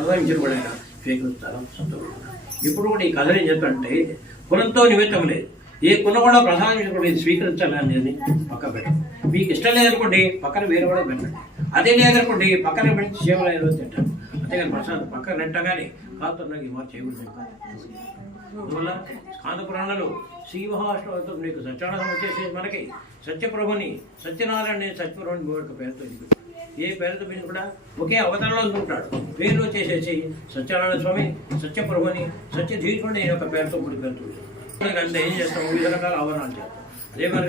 అనుభవించబడిన స్వీకరిస్తాను సంతోషంగా. ఇప్పుడు కూడా ఈ కథలు ఏం చెప్పంటే కులంతో నిమిత్తం లేదు, ఏ కులం కూడా ప్రధానించకుండా ఇది స్వీకరించాలని పక్క పెట్టండి. మీకు ఇష్టం లేదనుకోండి పక్కన వేరే కూడా పెట్టండి, అదే లేదనుకోండి పక్కన పెట్టి సేవలు ఏదో తింటారు. అంతేగాని ప్రసాదం పక్కన నెట్టగానే కాలుతున్నకి మార్చి చేయకూడదు. అందువల్ల స్కాంద పురాణాలు శ్రీ మహాష్టవంతో నీకు సత్యానందం వచ్చేసి మనకి సత్యప్రభుని సత్యనారాయణ సత్యప్రభుని ఒక పేరుతో ఇది ఏ పేరుతో మీరు కూడా ఒకే అవతారంలో అనుకుంటాడు. పేరు వచ్చేసేసి సత్యనారాయణ స్వామి సత్యప్రభుని సత్యధీరుని ఒక పేరుతో మూడు పేరుతో అంటే ఏం చేస్తాము, వివిధ రకాల ఆవరణాలు చేస్తాం. అదే మరి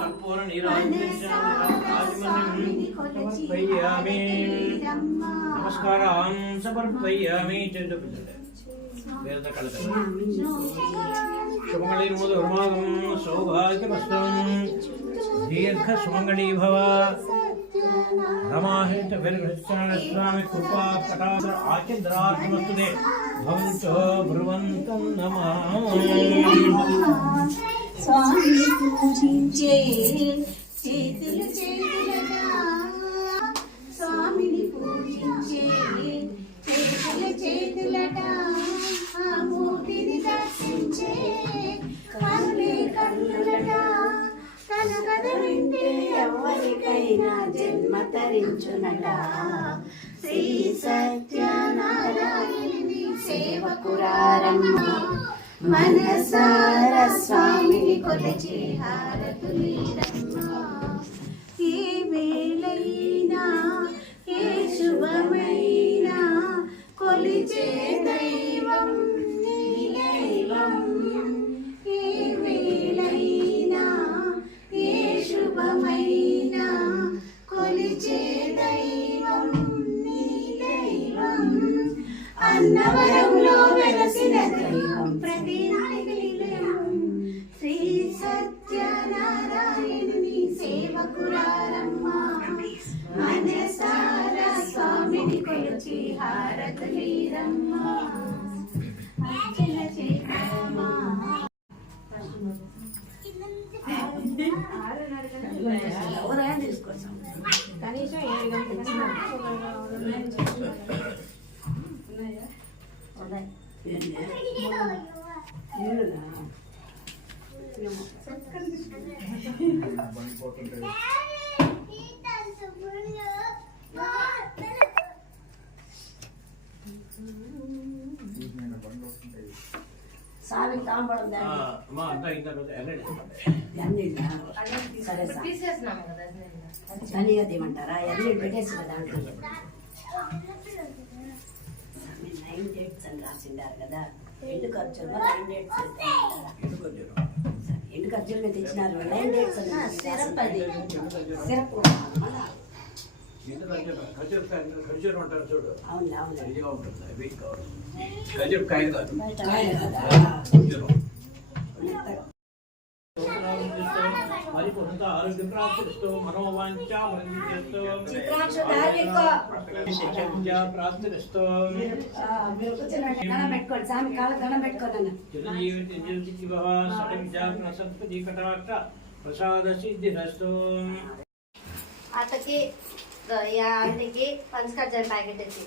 కర్పూర నమస్కారం సమర్పయామి. సుమంగళీర్ముదర్మాగం సౌభాగ్యమస్తం దీర్ఘ సుమంగళీ భవ. రమాహిత స్వామి కృపా కటాక్ష ఆచంద్రార్థమస్తుదే భవంతో బ్రువంతం నమామి. స్వామి పూజించే చేతులు చేతులగా, స్వామిని పూజించే చేతులు చేతులగా, ఆ మూర్తిని దర్శించే కన్నులే కన్నులగా. తన కథ వింటే ఎవరికైనా జన్మ తరించునట. శ్రీ సత్యనారాయణుని సేవకురారమ్మ, మనసార స్వామిని కొలిచే హారతులీరమ్మ. ఏ వేళైనా ఏ శుభమైనా కొలిచే దైవం నీలైవం. ఏ వేళైనా ఏ శుభమైనా కొలిచే దైవం నీలైవం. అన్నవరంలో వెలసిన దైవం ప్రతి నాయకులం. శ్రీ సత్యనారాయణుని సేవకురారమ్మ, మనసార స్వామిని కొలిచి హారతులీరమ్మ. అర్చన చేద్దామా కనీసం 7 సామి తాంబడం సరే తీయమంటారా? ఎర్లీ పెట్టేసి దాంట్లో 9 dates అని రాసిండారు కదా. ఎండు ఖర్చులు 9 dates ఎండు ఖర్చులు తెచ్చినారు. 9 dates చూడు. అవును అవును పరిపూర్ణత ఆరోగ్య ప్రాప్తిస్తూ మనోవాంఛా ప్రాప్తిస్తూ సరస్వతి కటాక్ష ప్రసాద సిద్ధిరస్తు. అతకి ఆంటీకి పంచకర్జన ప్యాకెట్ ఇచ్చి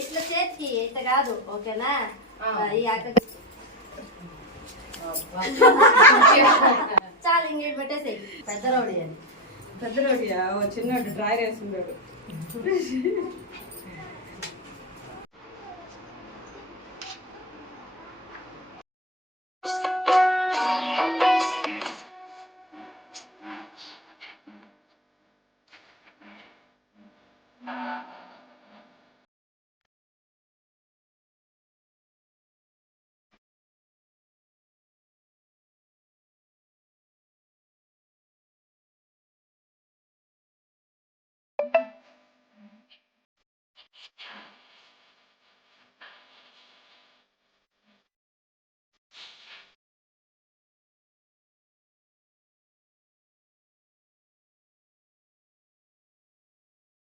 ఇట్లా చేతికి ఇట్లా కాదు, ఓకేనా? ఈ అక్క చాలా ఇంకేట్ పెట్టేసి పెద్ద రోడి అని. పెద్ద రోడియా? చిన్నోడు డ్రైర్ వేసుకుంటాడు.